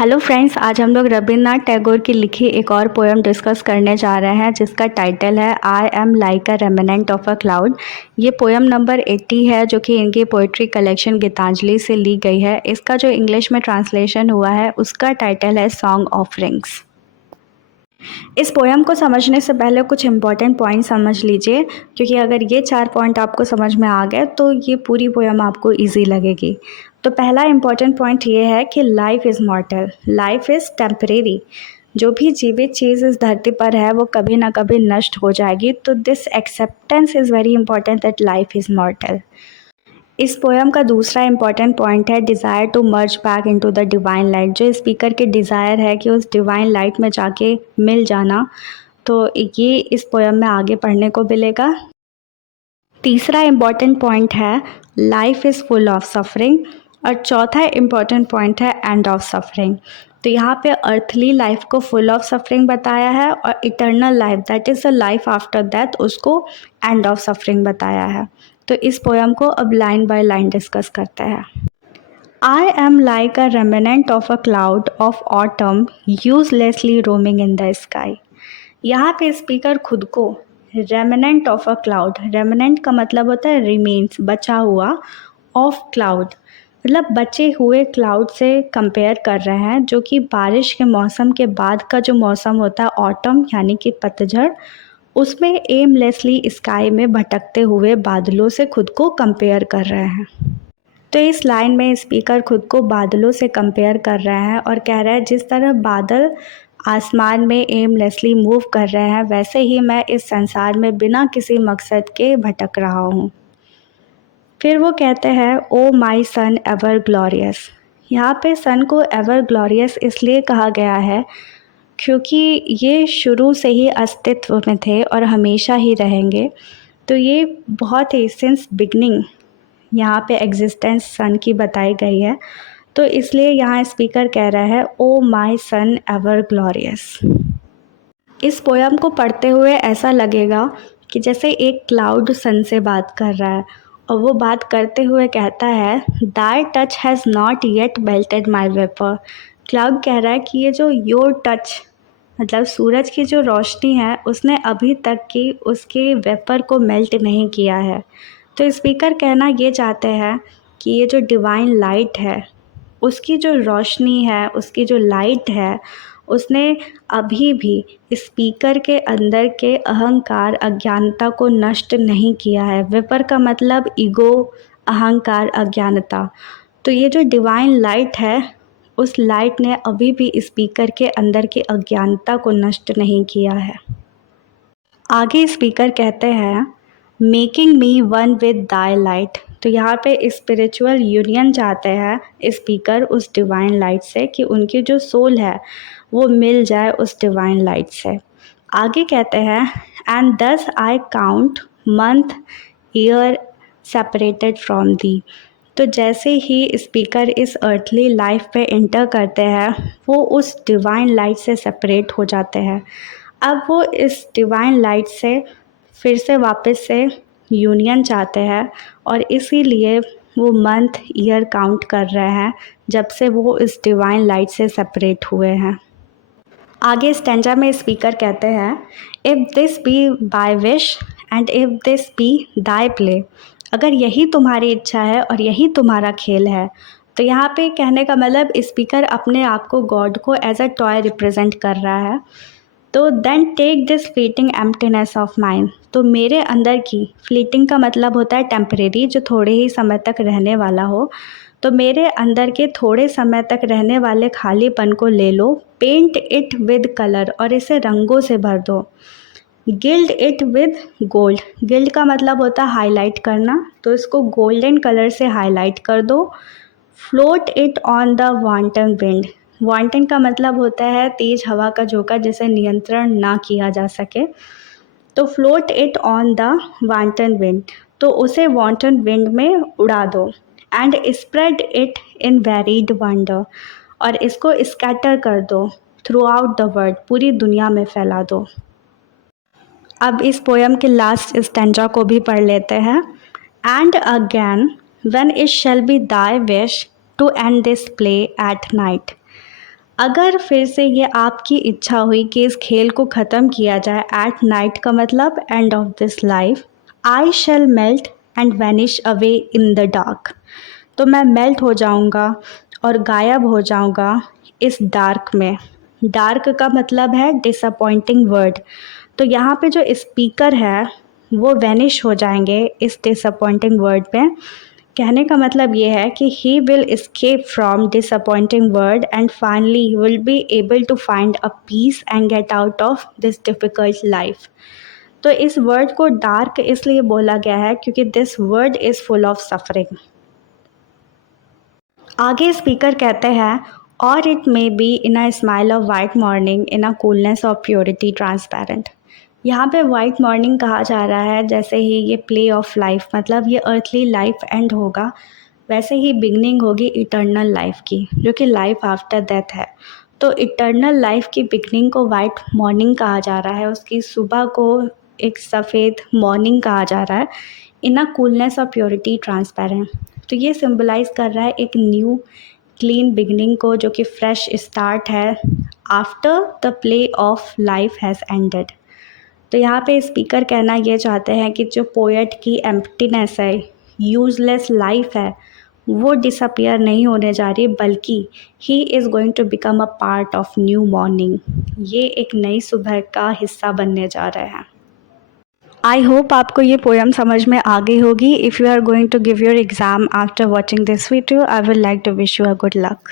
Hello friends, आज हम लोग रविन्द्रनाथ टैगोर की लिखी एक और पोएम डिस्कस करने जा रहे हैं जिसका टाइटल है I am like a remnant of a cloud. ये पोएम नंबर 80 है जो कि इनकी पोइट्री कलेक्शन गीतांजलि से ली गई है। इसका जो इंग्लिश में ट्रांसलेशन हुआ है उसका टाइटल है सॉन्ग ऑफरिंग्स। इस पोएम को समझने से पहले कुछ इम्पॉर्टेंट पॉइंट समझ लीजिए, क्योंकि अगर ये 4 पॉइंट आपको समझ में आ गए तो ये पूरी पोएम आपको इजी लगेगी। तो पहला इम्पॉर्टेंट पॉइंट ये है कि life is मॉर्टल, life is temporary. जो भी जीवित चीज़ इस धरती पर है वो कभी ना कभी नष्ट हो जाएगी। तो this acceptance is very important that life is mortal. इस पोएम का दूसरा इम्पॉर्टेंट पॉइंट है desire to merge back into the divine light. जो स्पीकर की डिज़ायर है कि उस डिवाइन लाइट में जाके मिल जाना, तो ये इस पोएम में आगे पढ़ने को मिलेगा। तीसरा इम्पॉर्टेंट पॉइंट है life is full of suffering, और चौथा इम्पॉर्टेंट पॉइंट है एंड ऑफ सफरिंग। तो यहाँ पे अर्थली लाइफ को फुल ऑफ सफरिंग बताया है और eternal life that is the life after death उसको एंड ऑफ सफरिंग बताया है। तो इस पोएम को अब लाइन बाय लाइन डिस्कस करते हैं। I am like a remnant of a cloud of autumn uselessly roaming in the sky। यहाँ पे स्पीकर खुद को remnant of a cloud, remnant का मतलब होता है रिमेन्स, बचा हुआ, ऑफ क्लाउड मतलब बचे हुए क्लाउड से कंपेयर कर रहे हैं, जो कि बारिश के मौसम के बाद का जो मौसम होता है ऑटम यानी कि पतझड़, उसमें एमलेसली स्काई में भटकते हुए बादलों से खुद को कंपेयर कर रहे हैं। तो इस लाइन में स्पीकर खुद को बादलों से कंपेयर कर रहे हैं और कह रहे हैं जिस तरह बादल आसमान में एमलेसली मूव कर रहे हैं वैसे ही मैं इस संसार में बिना किसी मकसद के भटक रहा हूँ। फिर वो कहते हैं ओ माई सन एवर ग्लोरियस। यहाँ पे सन को एवर ग्लोरियस इसलिए कहा गया है क्योंकि ये शुरू से ही अस्तित्व में थे और हमेशा ही रहेंगे। तो ये बहुत ही सिंस बिगनिंग यहाँ पे एग्जिस्टेंस सन की बताई गई है। तो इसलिए यहाँ स्पीकर कह रहा है ओ माई सन एवर ग्लोरियस। इस पोएम को पढ़ते हुए ऐसा लगेगा कि जैसे एक क्लाउड सन से बात कर रहा है और वो बात करते हुए कहता है thy touch has not yet melted my vapour. Cloud कह रहा है कि ये जो योर टच मतलब सूरज की जो रोशनी है उसने अभी तक की उसके वेपर को मेल्ट नहीं किया है। तो स्पीकर कहना ये चाहते हैं कि ये जो डिवाइन लाइट है उसकी जो रोशनी है, उसकी जो लाइट है, उसने अभी भी स्पीकर के अंदर के अहंकार अज्ञानता को नष्ट नहीं किया है। वेपर का मतलब ईगो, अहंकार, अज्ञानता। तो ये जो डिवाइन लाइट है उस लाइट ने अभी भी स्पीकर के अंदर की अज्ञानता को नष्ट नहीं किया है। आगे स्पीकर कहते हैं making me one with thy light. तो यहाँ पे स्पिरिचुअल यूनियन चाहते हैं स्पीकर उस डिवाइन लाइट से कि उनकी जो सोल है वो मिल जाए उस डिवाइन लाइट से। आगे कहते हैं एंड दस I count month year separated from the. तो जैसे ही स्पीकर इस अर्थली लाइफ पे इंटर करते हैं वो उस डिवाइन लाइट से सेपरेट हो जाते हैं। अब वो इस डिवाइन लाइट से फिर से वापस से यूनियन चाहते हैं और इसीलिए वो मंथ ईयर काउंट कर रहे हैं जब से वो इस डिवाइन लाइट से सेपरेट हुए हैं। आगे स्टैंजा में स्पीकर कहते हैं if this be thy wish and if this be thy play. अगर यही तुम्हारी इच्छा है और यही तुम्हारा खेल है, तो यहाँ पे कहने का मतलब स्पीकर अपने आप को गॉड को एज अ टॉय रिप्रेजेंट कर रहा है। तो then take this fleeting emptiness of mind. तो मेरे अंदर की, फ्लीटिंग का मतलब होता है टेम्परेरी, जो थोड़े ही समय तक रहने वाला हो। तो मेरे अंदर के थोड़े समय तक रहने वाले खालीपन को ले लो, पेंट इट विद कलर, और इसे रंगों से भर दो। Guild it with gold. Guild का मतलब होता है हाईलाइट करना, तो इसको गोल्डन कलर से हाईलाइट कर दो। Float it on the wanton wind. Wanton का मतलब होता है तेज हवा का झोंका जिसे नियंत्रण ना किया जा सके। तो float it on the wanton wind, तो उसे वांटन विंड में उड़ा दो। And spread it in varied wonder, और इसको स्कैटर कर दो थ्रू आउट द वर्ल्ड, पूरी दुनिया में फैला दो। अब इस पोएम के लास्ट स्टैंजा को भी पढ़ लेते हैं। And again when it shall be thy wish to end this play at night. अगर फिर से ये आपकी इच्छा हुई कि इस खेल को ख़त्म किया जाए, एट नाइट का मतलब end of this life, I shall melt and vanish away in the dark. तो मैं मेल्ट हो जाऊंगा और गायब हो जाऊंगा इस डार्क में। डार्क का मतलब है डिसअपॉइंटिंग वर्ड। तो यहाँ पे जो स्पीकर है वो वैनिश हो जाएंगे इस डिसअपॉइंटिंग वर्ड पे। कहने का मतलब ये है कि he will escape from disappointing word and finally he will be able to find a peace and get out of this difficult life। तो इस वर्ड को डार्क इसलिए बोला गया है क्योंकि this word is full of suffering. आगे speaker कहते हैं, और it may be in a smile of white morning, in a coolness of purity transparent. यहाँ पे वाइट मॉर्निंग कहा जा रहा है जैसे ही ये प्ले ऑफ लाइफ, मतलब ये अर्थली लाइफ एंड होगा, वैसे ही बिगनिंग होगी इटर्नल लाइफ की, जो कि लाइफ आफ्टर डेथ है। तो इटर्नल लाइफ की बिगनिंग को वाइट मॉर्निंग कहा जा रहा है, उसकी सुबह को एक सफ़ेद मॉर्निंग कहा जा रहा है, इन अ कूलनेस ऑफ प्योरिटी ट्रांसपेरेंट। तो ये सिम्बलाइज़ कर रहा है एक न्यू क्लीन बिगनिंग को, जो कि फ्रेश स्टार्ट है after the play of life has ended. तो यहाँ पे स्पीकर कहना ये चाहते हैं कि जो पोएट की एम्प्टीनेस है, यूजलेस लाइफ है, वो डिसअपियर नहीं होने जा रही, बल्कि he is going to become a part of new morning. ये एक नई सुबह का हिस्सा बनने जा रहे हैं। आई होप आपको ये पोएम समझ में आ गई होगी। If you are going to give your exam after watching this video, I will like to wish you a good luck.